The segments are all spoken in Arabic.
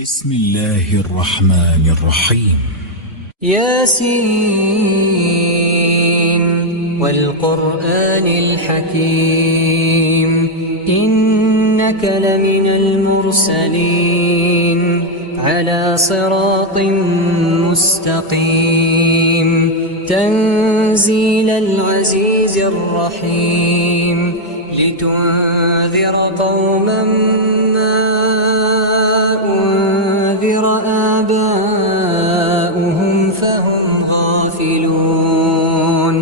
بسم الله الرحمن الرحيم. ياسين والقرآن الحكيم إنك لمن المرسلين على صراط مستقيم تنزيل العزيز الرحيم لتنذر قوما ما أنذر آباؤهم فهم غافلون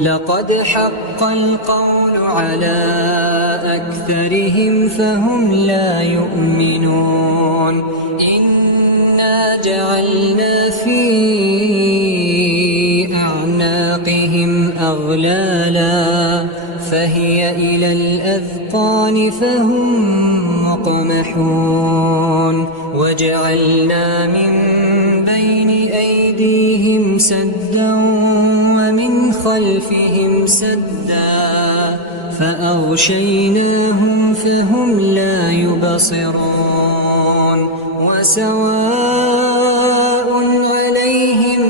لقد حق القول على أكثرهم فهم لا يؤمنون إنا جعلنا في أعناقهم أغلالا فهي إلى الأذقان فهم مقمحون وجعلنا من بين أيديهم سدا ومن خلفهم سدا فأغشيناهم فهم لا يبصرون وسواء عليهم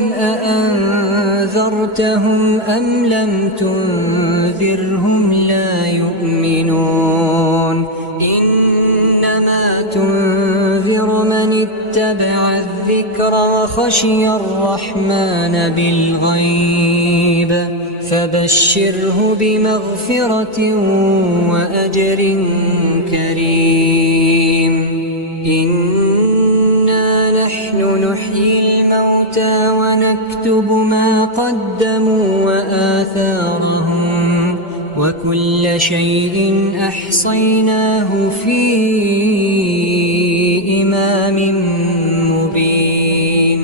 أأنذرتهم أم لم تنذرهم لا يؤمنون إنما تنذر من اتبع الذكر وخشي الرحمن بالغيب فبشره بمغفرة وأجر كريم إنا نحن نحيي الموتى ونكتب ما قدموا وآثارهم وكل شيء أحصيناه في إمام مبين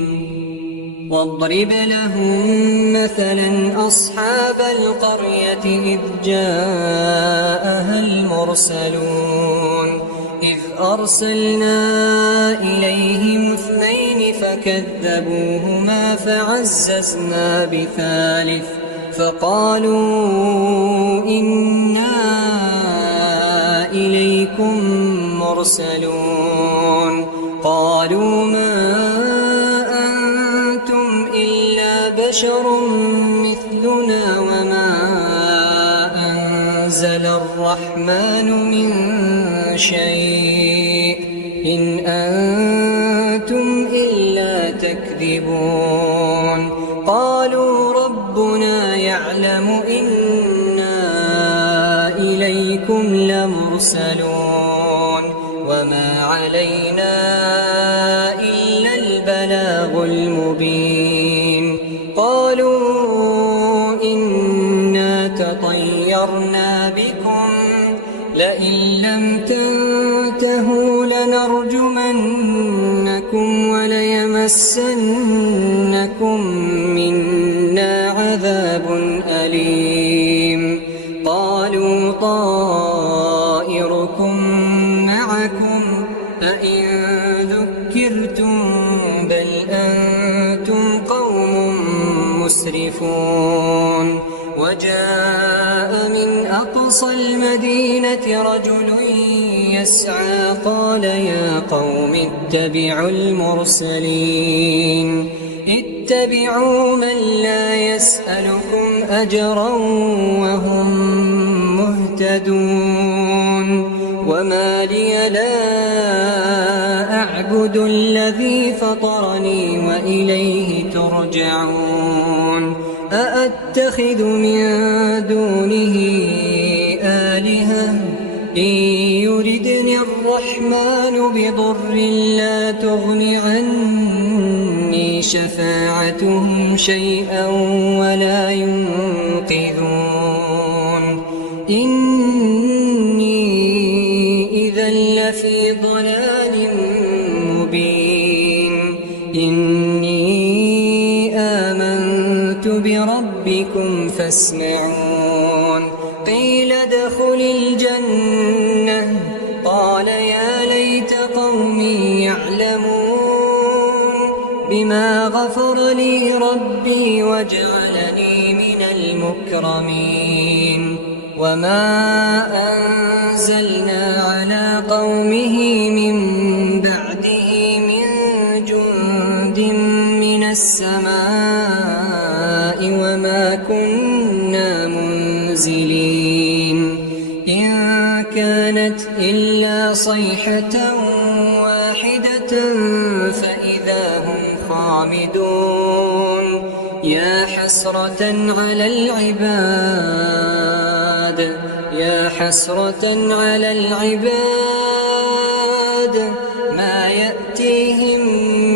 واضرب لهم مثلا أصحاب القرية إذ جاءها المرسلون إذ أرسلنا إليهم 2 فكذبوهما فعززنا بثالث فقالوا إنا إليكم مرسلون قالوا ما أنتم إلا بشر مثلنا وما أنزل الرحمن من شيء إن أنتم إلا تكذبون قالوا ربنا يعلم إنا إليكم لمرسلون وما علينا إلا البلاغ المبين قالوا إنا تطيرنا بكم لئن لم تنتهوا لنرجمنكم وليمسنكم منا عذاب أليم قالوا طائركم معكم أئن ذكرتم بل أنتم قوم مسرفون وجاء من أقصى المدينة رجل يسعى قال يا قوم اتبعوا المرسلين اتبعوا من لا يسألكم أجرا وهم مهتدون وما لي لا أعبد الذي فطرني وإليه ترجعون أأتخذ من دونه آلهة إن يردني الرحمن بضر لا تغن عني شفاعتهم شيئا ولا ينقذون إني إذا لفي ضلال مبين إني آمنت بربكم فاسمعون قيل ادخل الجنة قال يا ليت قومي يعلمون بما غفر لي ربي وجعلني من المكرمين وما أنزلنا على قومه من بعده من السماء وما كنا منزلين إن كانت إلا صيحة واحدة فإذا هم خامدون يا حسرة على العباد يا حسرة على العباد ما يأتيهم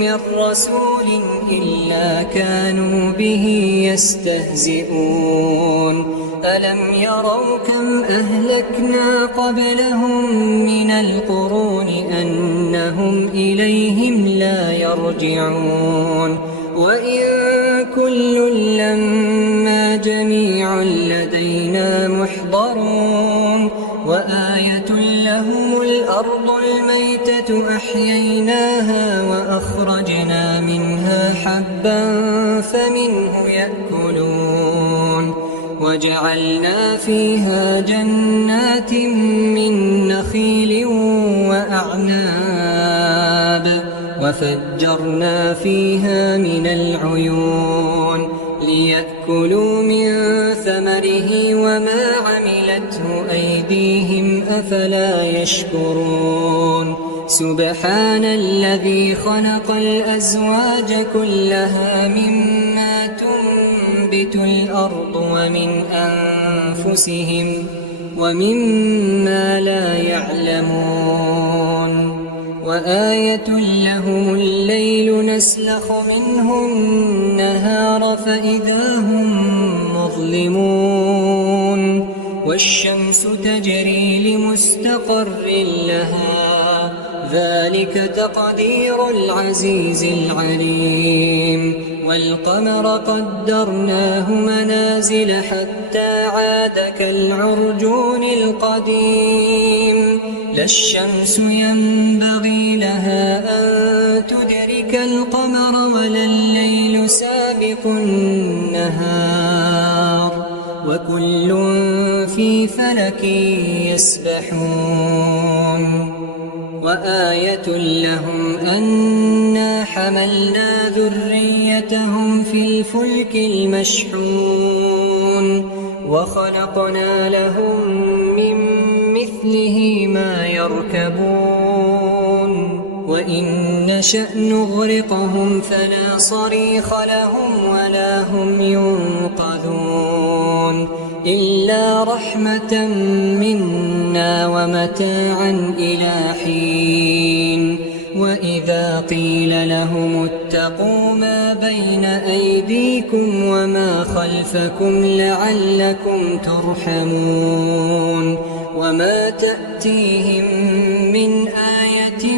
من رسول إلا كانوا به يستهزئون ألم يروا كم أهلكنا قبلهم من القرون أنهم إليهم لا يرجعون وإن كل لما جميع لدينا محضرون وآية لهم الأرض الميتة أحييناها وأخرجنا منها حبا فمنه يأكلون وجعلنا فيها جنات من نخيل وأعناب وفجرنا فيها من العيون ليأكلوا من ثمره وما عملته أيديهم أفلا يشكرون سبحان الذي خلق الأزواج كلها مما تنبت الأرض ومن أنفسهم ومما لا يعلمون وآية لهم الليل نسلخ منه النهار فإذا هم مظلمون والشمس تجري لمستقر لها ذلك تقدير العزيز العليم والقمر قدرناه منازل حتى عاد كالعرجون القديم لا الشمس ينبغي لها أن تدرك القمر ولا الليل سابق النهار وكل في فلك يسبحون وآية لهم أنا حملنا ذريتهم في الفلك المشحون وخلقنا لهم من مثله ما يركبون وإن نشأ نغرقهم فلا صريخ لهم ولا هم ينقذون إلا رحمة منا ومتاعا إلى حين وإذا قيل لهم اتقوا ما بين أيديكم وما خلفكم لعلكم ترحمون وما تأتيهم من آية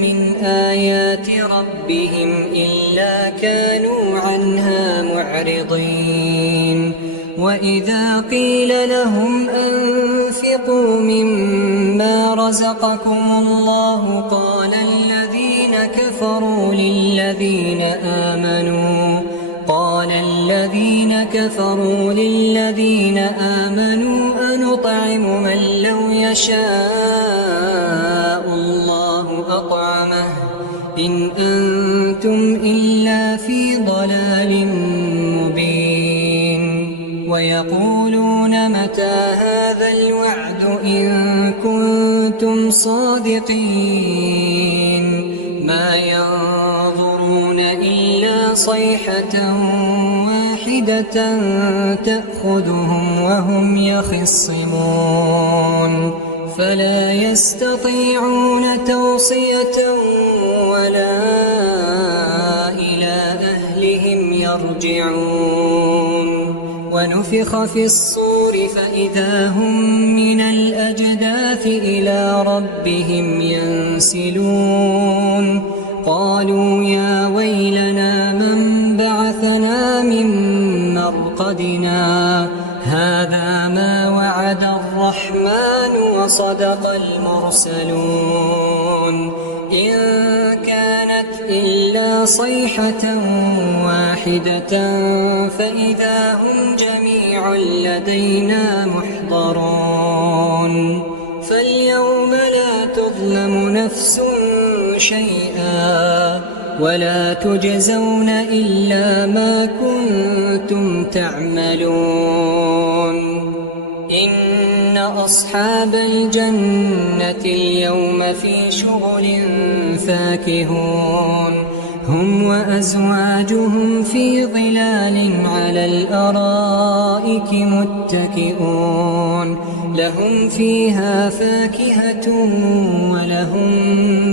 من آيات ربهم إلا كانوا عنها معرضين وإذا قيل لهم أنفقوا مما رزقكم الله قال الذين كفروا للذين آمنوا أنطعم من لو يشاء الله أطعمه إن أنتم إلا في ضلال مبين ويقولون متى هذا الوعد إن كنتم صادقين ما ينظرون إلا صيحة واحدة تأخذهم وهم يخصمون فلا يستطيعون توصية ولا إلى أهلهم يرجعون ونفخ في الصور فإذا هم من الأجداث إلى ربهم ينسلون قالوا يا ويلنا من بعثنا من مرقدنا هذا ما وعد الرحمن وصدق المرسلون إن كانت إلا صيحة واحدة فإذا هم جميع لدينا محضرون فاليوم لا تظلم نفس شيئا ولا تجزون إلا ما كنتم تعملون إن أصحاب الجنة اليوم في شغل فاكهون هم وأزواجهم في ظلال على الأرائك متكئون لهم فيها فاكهة ولهم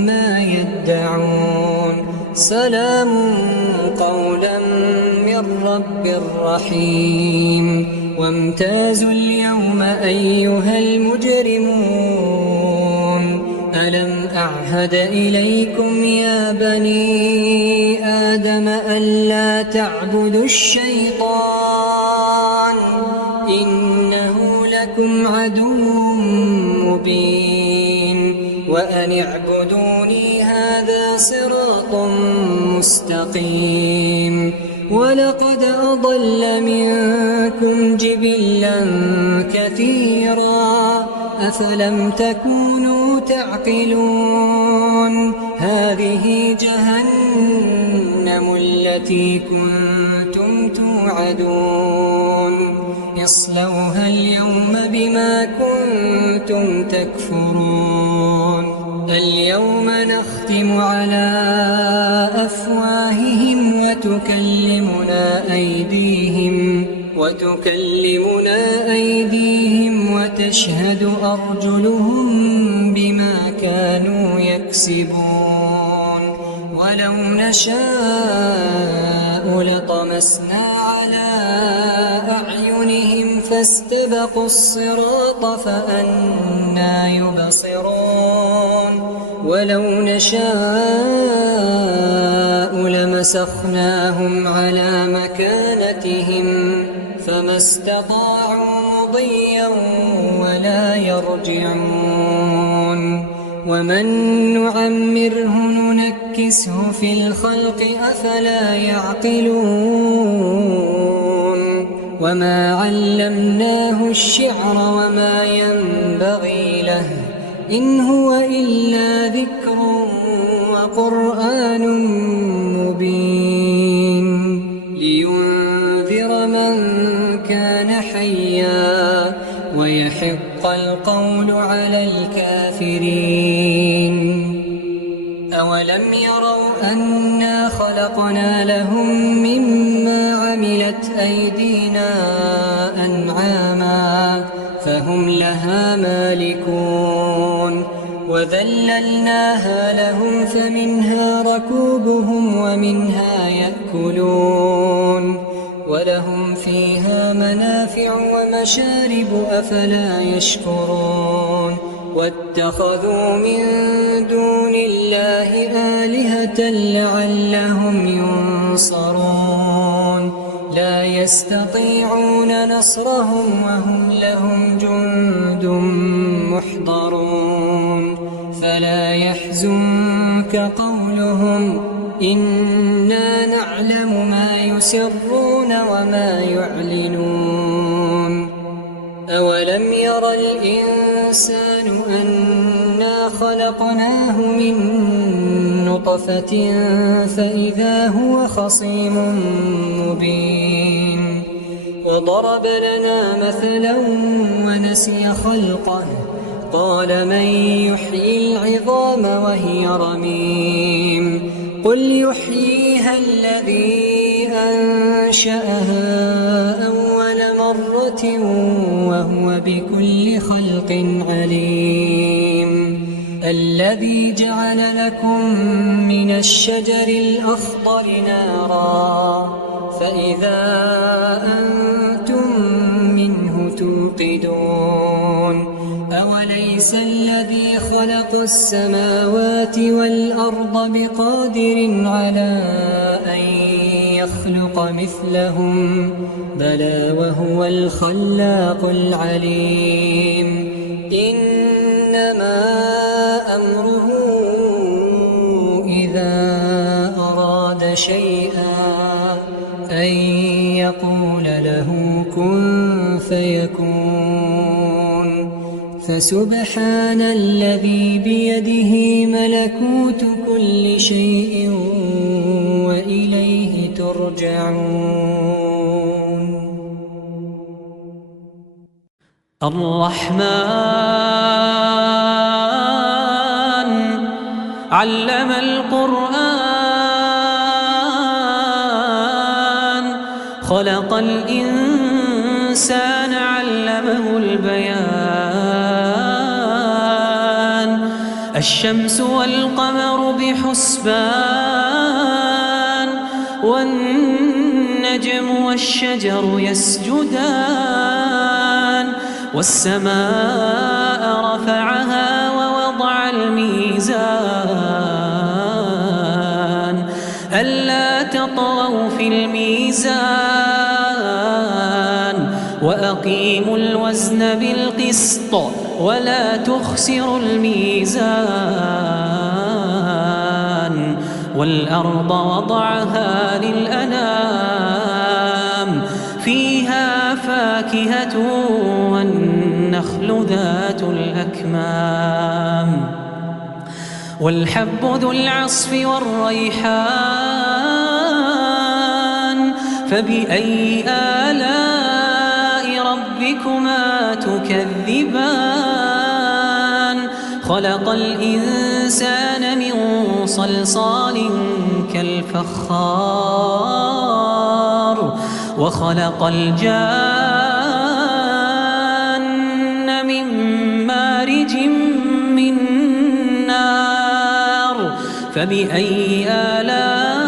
ما يدعون سلام قولا من رب رحيم وامتازوا اليوم أيها المجرمون ألم أعهد إليكم يا بني آدم ألا تعبدوا الشيطان إنه لكم عدو مبين وأن اعبدوني هذا صراط مستقيم ولقد أضل منكم جبلا كثيرا أفلم تكونوا تعقلون هذه جهنم التي كنتم توعدون اصلوها اليوم بما كنتم تكفرون اليوم نختم على أفواههم وتكلمنا أيديهم وتشهد أرجلهم بما كانوا يكسبون ولو نشاء لطمسنا على أعينهم فاستبقوا الصراط فأنى يبصرون ولو نشاء لمسخناهم على مكانتهم فما استطاعوا مضيا ولا يرجعون ومن نعمره ننكسه في الخلق أفلا يعقلون وما علمناه الشعر وما ينبغي له إن هو إلا ذكر وقرآن مبين لينذر من كان حيا ويحق القول على الكافرين أولم يروا أنا خلقنا لهم مما عملت أيدينا أنعاما فهم لها مالكون وذللناها لهم فمنها ركوبهم ومنها يأكلون ولهم فيها منافع ومشارب أفلا يشكرون واتخذوا من دون الله آلهة لعلهم ينصرون لا يستطيعون نصرهم وهم لهم جند محضرون فلا يحزنك قولهم إنا نعلم ما يسرون وما يعلنون أولم ير الإنسان أنا خلقناه من نطفة فإذا هو خصيم مبين وضرب لنا مثلا ونسي خلقه قال من يحيي العظام وهي رميم قل يحييها الذي أنشأها أول مرة وهو بكل خلق عليم الذي جعل لكم من الشجر الأخضر نارا فإذا أنتم منه توقدون أوليس الذي خلق السماوات والأرض بقادر على أن يخلق مثلهم بلى وهو الخلاق العليم إنما أمره إذا أراد شيئا أن يقول له كن فيكون فسبحان الذي بيده ملكوت كل شيء يرجعون الرحمن علم القرآن خلق الإنسان علمه البيان الشمس والقمر بحسبان والنجم والشجر يسجدان والسماء رفعها ووضع الميزان ألا تطغوا في الميزان وأقيموا الوزن بالقسط ولا تخسروا الميزان والأرض وضعها للأنام فيها فاكهة والنخل ذات الأكمام والحب ذو العصف والريحان فبأي آلاء ربكما تكذبان خلق الإنسان من صلصال كالفخار وخلق الجان من مارج من نار فبأي آلاء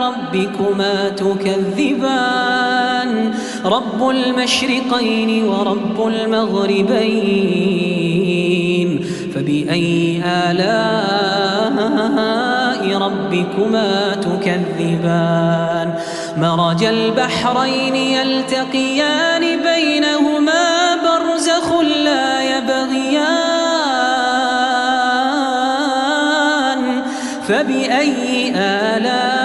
ربكما تكذبان رب المشرقين ورب المغربين فبأي آلاء ربكما تكذبان مرج البحرين يلتقيان بينهما برزخ لا يبغيان فبأي آلاء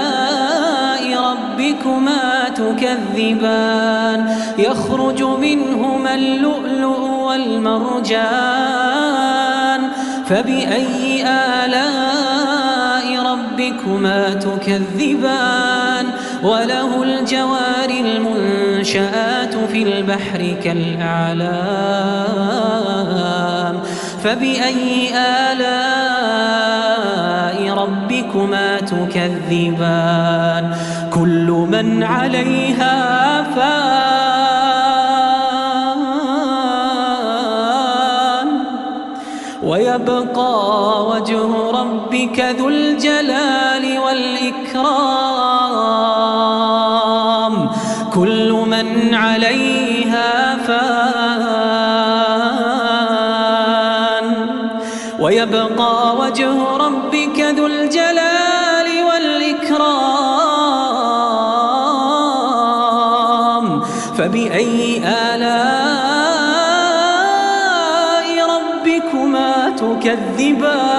ربكما تكذبان يخرج منهما اللؤلؤ والمرجان فبأي آلاء ربكما تكذبان وله الجوار المنشآت في البحر كالأعلام فبأي آلاء ربكما تكذبان كل من عليها فان ويبقى وجه ربك ذو الجلال والإكرام كل من عليها فان ويبقى وجه ربك ذو الجلال والإكرام فبأي آلاء ربكما تكذبان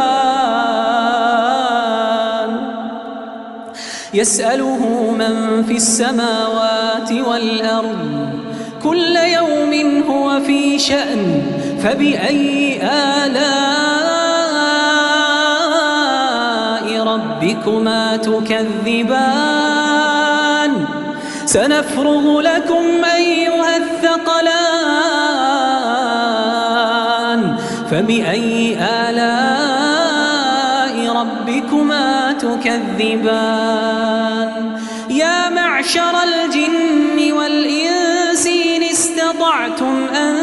يسأله من في السماوات والأرض كل يوم هو في شأن فبأي آلاء ربكما تكذبان سنفرغ لكم أيها الثقلان فبأي آلاء ربكما تكذبان يا معشر الجن والإنس إن استطعتم أن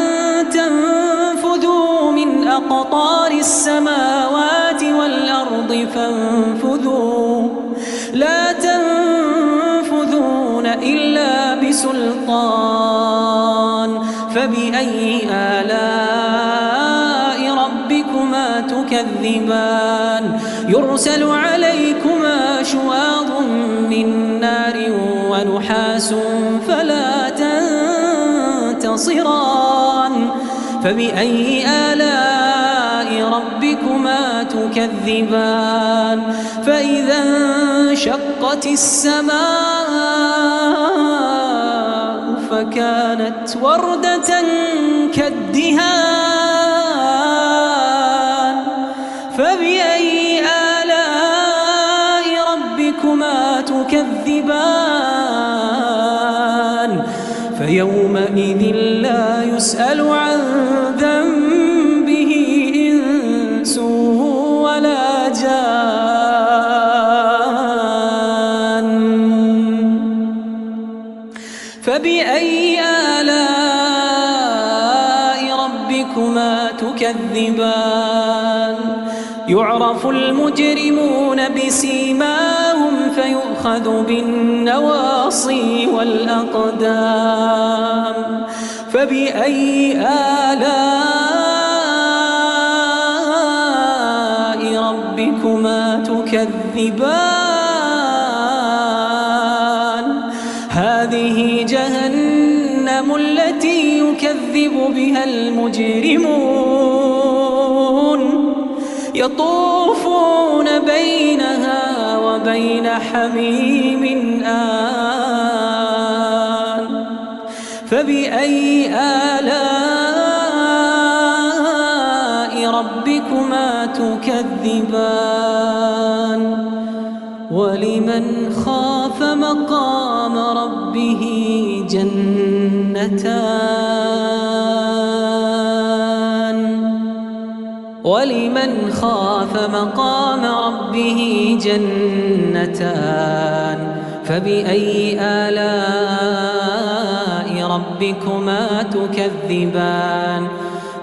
تنفذوا من أقطار السماوات والأرض فانفذوا لا تنفذون إلا بسلطان فبأي آلاء ربكما تكذبان يرسل عليكما شواظ من نار ونحاس فلا تنتصران فبأي آلاء ربكما تكذبان فإذا انشقت السماء فكانت وردة كالدهان فبأي آلاء ربكما تكذبان تكذبان فيومئذ لا يسأل عن ذنبه إنس ولا جان فبأي آلاء ربكما تكذبان يعرف المجرمون بسيماهم فيؤخذ بالنواصي والأقدام فبأي آلاء ربكما تكذبان هذه جهنم التي يكذب بها المجرمون يطوفون بينها وبين حميم آن فبأي آلاء ربكما تكذبان ولمن خاف مقام ربه ولمن خاف مقام ربه جنتان فبأي آلاء ربكما تكذبان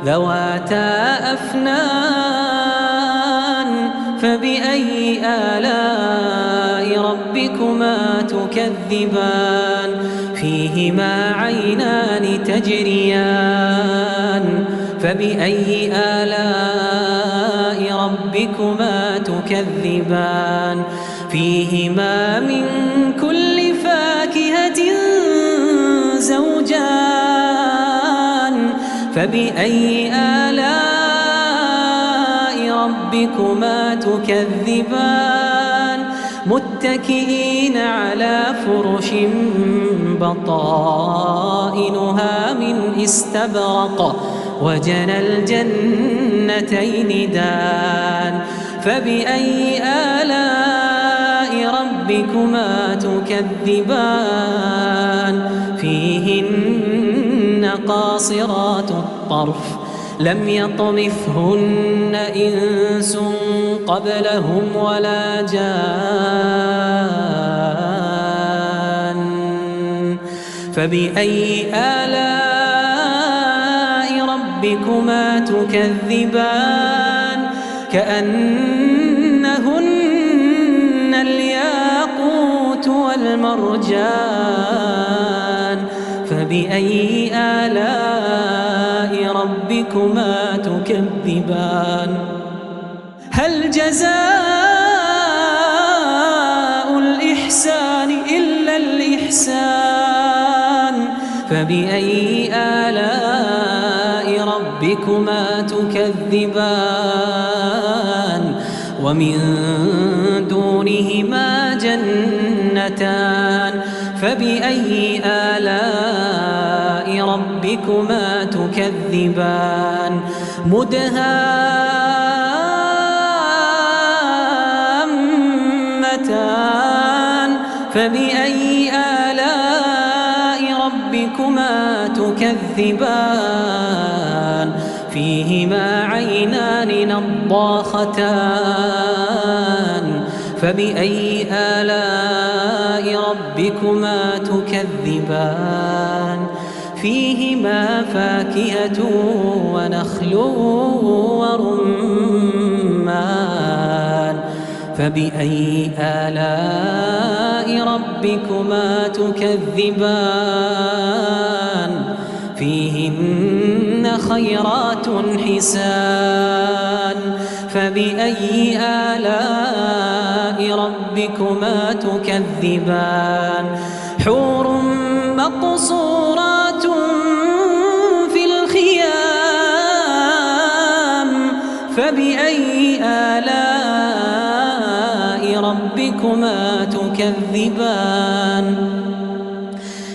ذواتا أفنان فبأي آلاء ربكما تكذبان فيهما عينان تجريان فبأي آلاء ربكما تكذبان فيهما من كل فاكهة زوجان فبأي آلاء ربكما تكذبان متكئين على فرش بطائنها من استبرق وجنى الجنتين دان فبأي آلاء ربكما تكذبان فيهن قاصرات الطرف لم يطمثهن إنس قبلهم ولا جان فبأي آلاء ربكما تكذبان كأنهن الياقوت والمرجان فبأي آلاء ربكما تكذبان هل جزاء الإحسان إلا الإحسان فبأي آلاء ربكما تكذبان ومن دونهما جنتان فبأي آلاء ربكما تكذبان مدهامتان فبأي آلاء ربكما تكذبان فيهما عينان نضاختان فبأي آلاء ربكما تكذبان فيهما فاكهة ونخل ورمان فبأي آلاء ربكما تكذبان فيهن خيرات حسان فبأي آلاء ربكما تكذبان حور مقصورات في الخيام فبأي آلاء ربكما تكذبان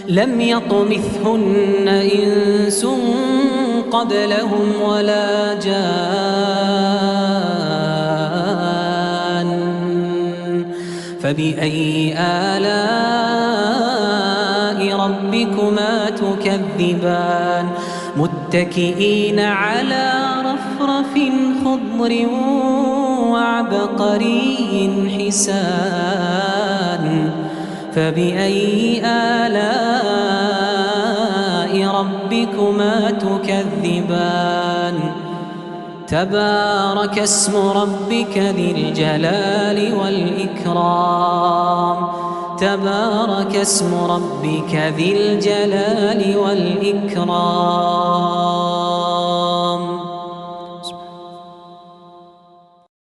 لم يطمثهن إنس قبلهم ولا جان فبأي آلاء ربكما تكذبان متكئين على رفرف خضر وعبقري حسان فبأي آلاء ربكما تكذبان تبارك اسم ربك ذي الجلال والإكرام تبارك اسم ربك ذي الجلال والإكرام